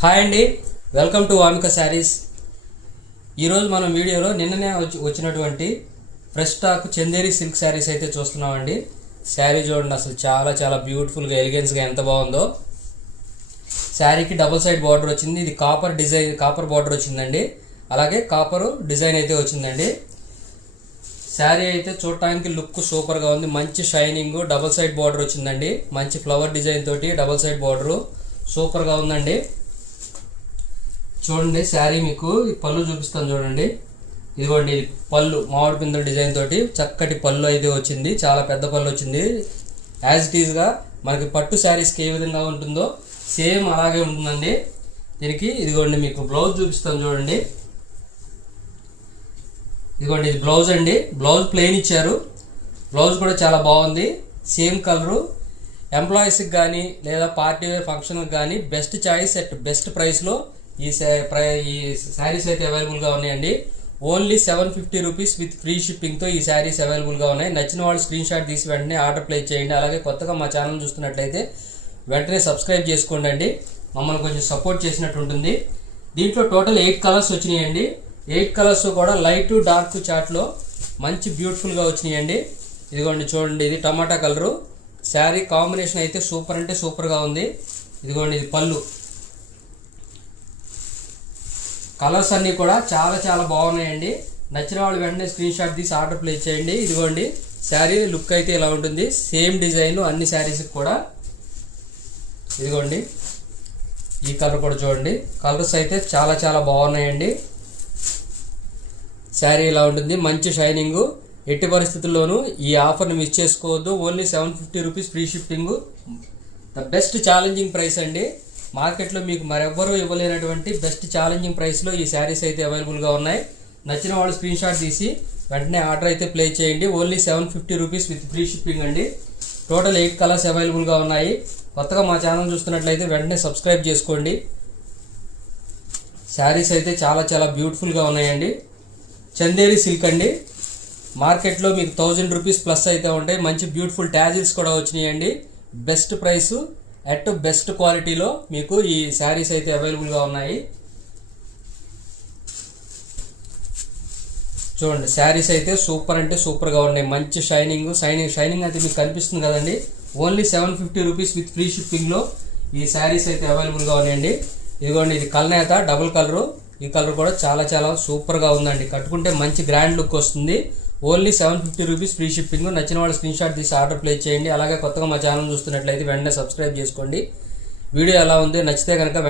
Hi అండి, welcome to Vamika saris. ఈరోజు మనం వీడియోలో నిన్ననే వచ్చినటువంటి fresh stock Chanderi silk saris అయితే చూస్తున్నామండి. శారీ చూడండి, అసలు చాలా చాలా బ్యూటిఫుల్గా ఎలిగెన్స్గా ఎంత బాగుందో. శారీకి డబుల్ సైడ్ బార్డర్ వచ్చింది. ఇది కాపర్ బార్డర్ వచ్చిందండి. అలాగే కాపర్ డిజైన్ అయితే వచ్చిందండి. శారీ అయితే చూడటానికి లుక్ సూపర్గా ఉంది. మంచి షైనింగ్, డబుల్ సైడ్ బార్డర్ వచ్చిందండి. మంచి ఫ్లవర్ డిజైన్ తోటి డబుల్ సైడ్ బార్డరు సూపర్గా ఉందండి. చూడండి, శారీ మీకు పళ్ళు చూపిస్తాను చూడండి. ఇదిగోండి పళ్ళు, మామిడి పిందెల డిజైన్ తోటి చక్కటి పళ్ళు అయితే వచ్చింది. చాలా పెద్ద పళ్ళు వచ్చింది. యాజ్ ఇట్ ఈజ్గా మనకి పట్టు శారీస్కి ఏ విధంగా ఉంటుందో సేమ్ అలాగే ఉంటుందండి. దీనికి ఇదిగోండి మీకు బ్లౌజ్ చూపిస్తాను చూడండి. ఇదిగోండి ఇది బ్లౌజ్ అండి. బ్లౌజ్ ప్లెయిన్ ఇచ్చారు. బ్లౌజ్ కూడా చాలా బాగుంది. Same colour. ఎంప్లాయీస్కి కానీ లేదా పార్టీ వేర్ ఫంక్షన్కి కానీ బెస్ట్ చాయిస్ అట్ బెస్ట్ ప్రైస్లో ఈ శారీస్ అయితే అవైలబుల్గా ఉన్నాయండి. ఓన్లీ 750 రూపీస్ విత్ ఫ్రీ షిప్పింగ్తో ఈ శారీస్ అవైలబుల్గా ఉన్నాయి. నచ్చిన వాళ్ళు స్క్రీన్ షాట్ తీసి వెంటనే ఆర్డర్ ప్లేస్ చేయండి. అలాగే కొత్తగా మా ఛానల్ చూస్తున్నట్లయితే వెంటనే సబ్స్క్రైబ్ చేసుకోండి అండి. మమ్మల్ని కొంచెం సపోర్ట్ చేసినట్టు ఉంటుంది. దీంట్లో టోటల్ 8 కలర్స్ వచ్చినాయండి. 8 కలర్స్ కూడా లైట్ డార్క్ చాట్లో మంచి బ్యూటిఫుల్గా వచ్చినాయండి. ఇదిగోండి చూడండి, ఇది టమాటా కలరు. శారీ కాంబినేషన్ అయితే సూపర్ అంటే సూపర్గా ఉంది. ఇదిగోండి ఇది పళ్ళు. కలర్స్ అన్నీ కూడా చాలా చాలా బాగున్నాయండి. నచ్చిన వాళ్ళు వెంటనే స్క్రీన్ షాట్ తీసి ఆర్డర్ ప్లేస్ చేయండి. ఇదిగోండి శారీ లుక్ అయితే ఇలా ఉంటుంది. సేమ్ డిజైన్ అన్ని శారీస్కి కూడా. ఇదిగోండి ఈ కలర్ కూడా చూడండి. కలర్స్ అయితే చాలా చాలా బాగున్నాయండి. శారీ ఇలా ఉంటుంది, మంచి షైనింగ్. ఎట్టి పరిస్థితుల్లోనూ ఈ ఆఫర్ని మిస్ చేసుకోవద్దు. Only 750 rupees free shipping. The best challenging price అండి. మార్కెట్లో మీకు మరెవ్వరూ ఇవ్వలేనటువంటి బెస్ట్ ఛాలెంజింగ్ ప్రైస్లో ఈ శారీస్ అయితే అవైలబుల్గా ఉన్నాయి. నచ్చిన వాళ్ళు స్క్రీన్ షాట్ తీసి వెంటనే ఆర్డర్ అయితే ప్లేస్ చేయండి. Only 750 rupees with free shipping అండి. టోటల్ 8 కలర్స్ అవైలబుల్గా ఉన్నాయి. కొత్తగా మా ఛానల్ చూస్తున్నట్లయితే వెంటనే సబ్స్క్రైబ్ చేసుకోండి. శారీస్ అయితే చాలా చాలా బ్యూటిఫుల్గా ఉన్నాయండి. చందేరి సిల్క్ అండి. మార్కెట్లో మీకు 1000 రూపీస్ ప్లస్ అయితే ఉంటాయి. మంచి బ్యూటిఫుల్ ట్యాజిల్స్ కూడా వచ్చినాయండి. బెస్ట్ ప్రైసు అట్ బెస్ట్ క్వాలిటీలో మీకు ఈ శారీస్ అయితే అవైలబుల్గా ఉన్నాయి. చూడండి, శారీస్ అయితే సూపర్ అంటే సూపర్గా ఉన్నాయి. మంచి షైనింగ్ అయితే మీకు కనిపిస్తుంది కదండి. ఓన్లీ 750 రూపీస్ విత్ ఫ్రీ షిప్పింగ్లో ఈ శారీస్ అయితే అవైలబుల్గా ఉన్నాయండి. ఇదిగోండి ఇది కల్నేత డబుల్ కలరు. ఈ కలర్ కూడా చాలా చాలా సూపర్గా ఉందండి. కట్టుకుంటే మంచి గ్రాండ్ లుక్ వస్తుంది. Only 750 rupees free shipping. నచ్చిన వాళ్ళు స్క్రీన్ షాట్ తీసి ఆర్డర్ ప్లేస్ చేయండి. అలాగే కొత్తగా మా ఛానల్ చూస్తున్నట్లయితే వెంటనే సబ్స్క్రైబ్ చేసుకోండి. వీడియో ఎలా ఉంది, నచ్చితే కనుక